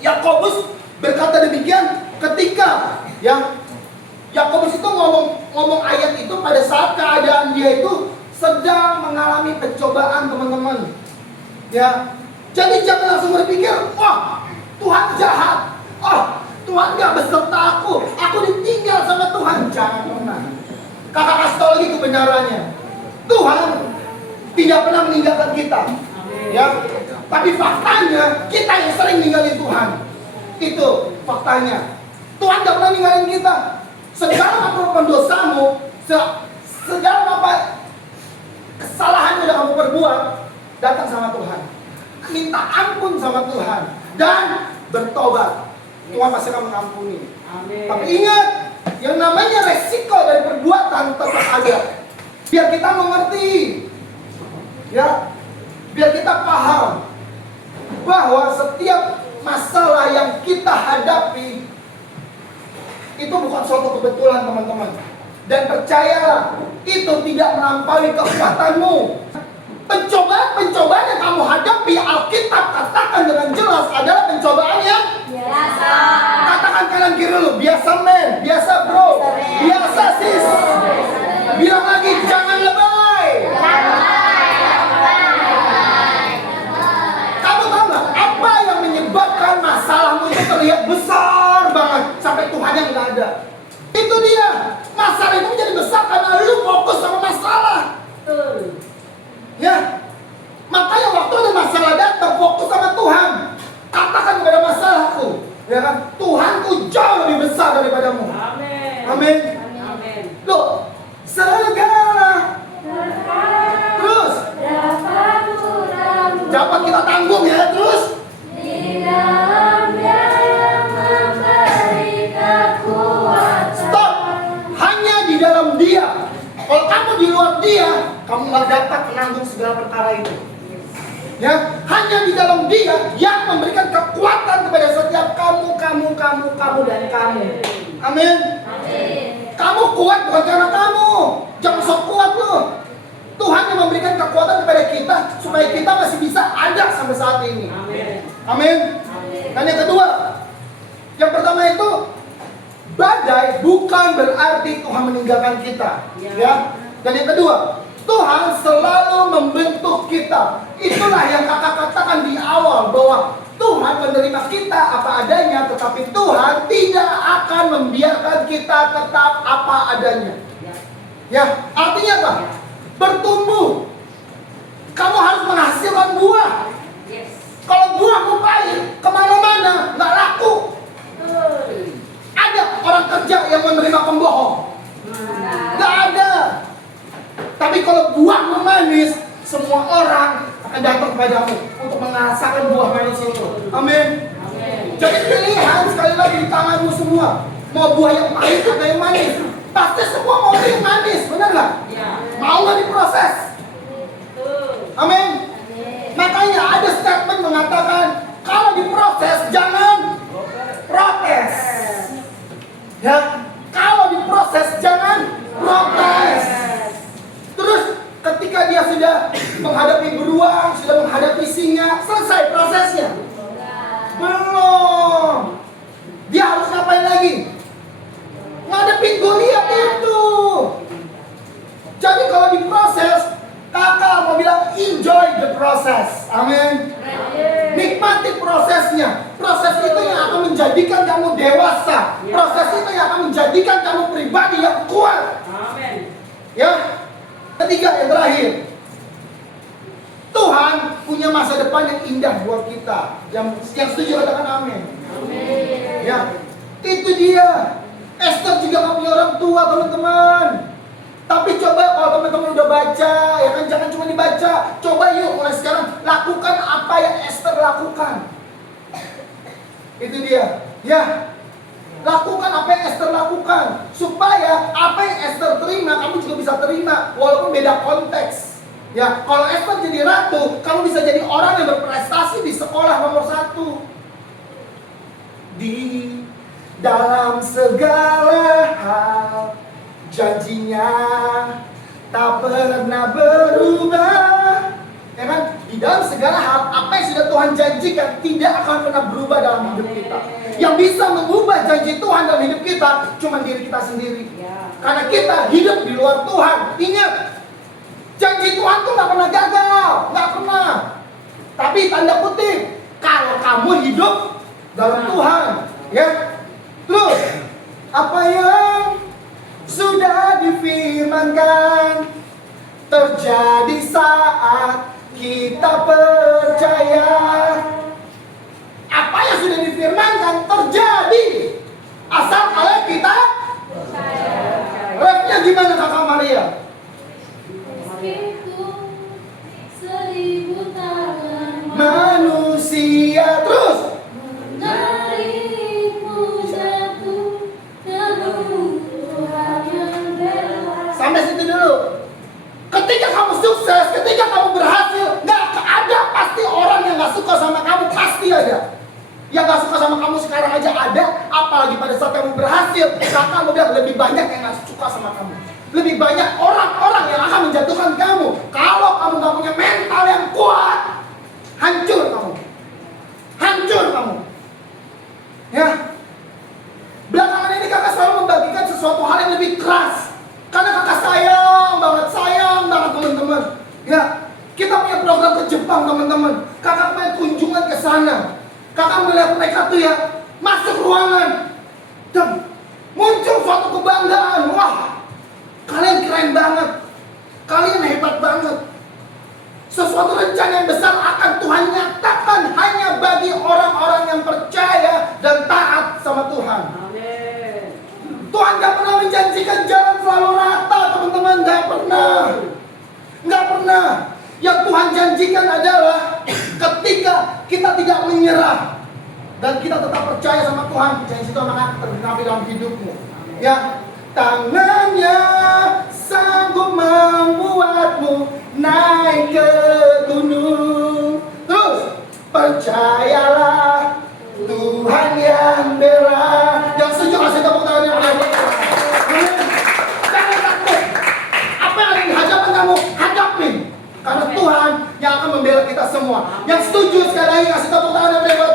Yakobus berkata demikian ketika Yakobus itu ngomong ayat itu pada saat keadaan dia itu sedang mengalami pencobaan, teman-teman. Ya, jadi jangan langsung berpikir, wah Tuhan jahat, Tuhan gak beserta aku ditinggal sama Tuhan. Jangan pernah. Kakak kasih tau lagi kebenarannya. Tuhan tidak pernah meninggalkan kita. Ya, tapi faktanya kita yang sering ninggalin Tuhan. Itu faktanya. Tuhan gak pernah ninggalin kita. Segala apa dosamu, segala apa kesalahan yang udah kamu perbuat, datang sama Tuhan, minta ampun sama Tuhan, dan bertobat. Tuhan pasti akan mengampuni. Amin. Tapi ingat, yang namanya resiko dari perbuatan tetap ada. Biar kita mengerti, ya, biar kita paham bahwa setiap masalah yang kita hadapi itu bukan suatu kebetulan, teman-teman. Dan percayalah, itu tidak melampaui kekuatanmu. Pencobaan yang kamu hadapi, Alkitab katakan dengan jelas adalah pencobaan yang biasa. Katakan kanan kiri lu, biasa men, biasa bro, biasa sis. Bilang lagi, jangan lebay. Kamu tahu nggak apa yang menyebabkan masalahmu itu terlihat besar banget sampai Tuhan yang nggak ada? Itu dia, masalah itu menjadi besar karena lu fokus sama masalah. Ya, makanya waktu ada masalah datang, fokus sama Tuhan. Katakan kepada masalahku, ya kan, Tuhanku jauh lebih besar daripadamu. Amin. Amin. Amin. Loh, segala terus dapat kita tanggung ya, terus di dalamnya yang memberi kekuatan. Stop, hanya di dalam Dia. Kalau kamu di luar Dia, kamu nggak dapat menanggung segala perkara itu. Ya, hanya di dalam Dia yang memberikan kekuatan kepada setiap kamu dan kamu. Amin. Kamu kuat bukan karena kamu. Jangan sok kuat lu. Tuhan yang memberikan kekuatan kepada kita supaya kita masih bisa ada sampai saat ini. Amin. Dan yang kedua, yang pertama itu, badai bukan berarti Tuhan meninggalkan kita. Ya. Dan yang kedua, Tuhan selalu membentuk kita. Itulah yang kakak katakan di awal, bahwa Tuhan menerima kita apa adanya, tetapi Tuhan tidak akan membiarkan kita tetap apa adanya. Ya, artinya apa? Bertumbuh. Kamu harus menghasilkan buah. Kalau buahmu pahit, kemana-mana nggak laku. Ada orang kerja yang menerima pembohong? Nggak ada. Tapi kalau buahmu manis, semua orang akan datang kepadamu untuk merasakan buah manis itu. Amin. Jadi pilihan sekali lagi di tanganmu semua. Mau buah yang pahit atau yang manis? Pasti semua mau yang manis, benar nggak? Mau nggak diproses? Amin. Makanya ada statement mengatakan, kalau diproses jangan protes. Ya, kalau diproses jangan protes. Terus ketika dia sudah menghadapi beruang, sudah menghadapi singa, selesai prosesnya? Belum. Dia harus ngapain lagi? Ngadepin Goliat itu. Jadi kalau diproses, kakak mau bilang enjoy the process. Amin. Nikmati prosesnya. Proses itu yang akan menjadikan kamu dewasa. Proses itu yang akan menjadikan kamu pribadi yang kuat. Amin. Ya. Ketiga, yang terakhir, Tuhan punya masa depan yang indah buat kita. Yang setuju katakan amin. Amin. Ya, itu dia. Esther juga gak punya orang tua, teman-teman. Tapi coba kalau teman-teman udah baca, ya kan, jangan cuma dibaca. Coba yuk mulai sekarang lakukan apa yang Esther lakukan. Itu dia. Ya. Lakukan apa yang Esther lakukan, supaya apa yang Esther terima kamu juga bisa terima, walaupun beda konteks. Ya, kalau Esther jadi ratu, kamu bisa jadi orang yang berprestasi di sekolah nomor 1. Di dalam segala hal, janjinya tak pernah berubah. Ya kan? Di dalam segala hal, apa yang sudah Tuhan janjikan tidak akan pernah berubah dalam hidup kita. Yang bisa mengubah janji Tuhan dalam hidup kita cuma diri kita sendiri. Karena kita hidup di luar Tuhan. Ingat, janji Tuhan tuh gak pernah gagal, gak pernah. Tapi tanda kutip, kalau kamu hidup dalam Tuhan, ya. Terus, apa yang sudah difirmankan terjadi saat kita percaya. Apa yang sudah difirmankan terjadi asal kalau kita percaya. Refnya gimana Kakak Maria? Manusia terus sampai situ dulu. Ketika kamu sukses, ketika kamu berhasil, gak ada pasti orang yang gak suka sama kamu, pasti ada. Yang gak suka sama kamu sekarang aja ada, apalagi pada saat kamu berhasil. Kakak bilang lebih banyak yang gak suka sama kamu. Lebih banyak orang-orang yang akan menjatuhkan kamu. Kalau kamu gak punya mental yang kuat, hancur kamu. Hancur kamu. Ya. Belakangan ini kakak selalu membagikan sesuatu hal yang lebih keras. Karena kakak sayang banget teman-teman. Ya, kita punya program ke Jepang teman-teman. Kakak punya kunjungan ke sana. Kakak melihat mereka tuh ya masuk ruangan dan muncul suatu kebanggaan. Wah, kalian keren banget. Kalian hebat banget. Sesuatu rencana yang besar akan Tuhan nyatakan hanya bagi orang-orang yang percaya dan taat sama Tuhan. Amin. Tuhan gak pernah menjanjikan jalan selalu rata, teman-teman. Gak pernah. Yang Tuhan janjikan adalah ketika kita tidak menyerah dan kita tetap percaya sama Tuhan, janji Tuhan akan tergenapi dalam hidupmu. Ya, tangannya sanggup membuatmu naik ke gunung. Terus percayalah Tuhan yang bela. Yang setuju kasih tepuk tangan yang banyak. Jangan takut. Apa yang ada di hadapan kamu, hadapin. Karena Tuhan yang akan membela kita semua. Yang setuju sekali lagi kasih tepuk tangan yang banyak.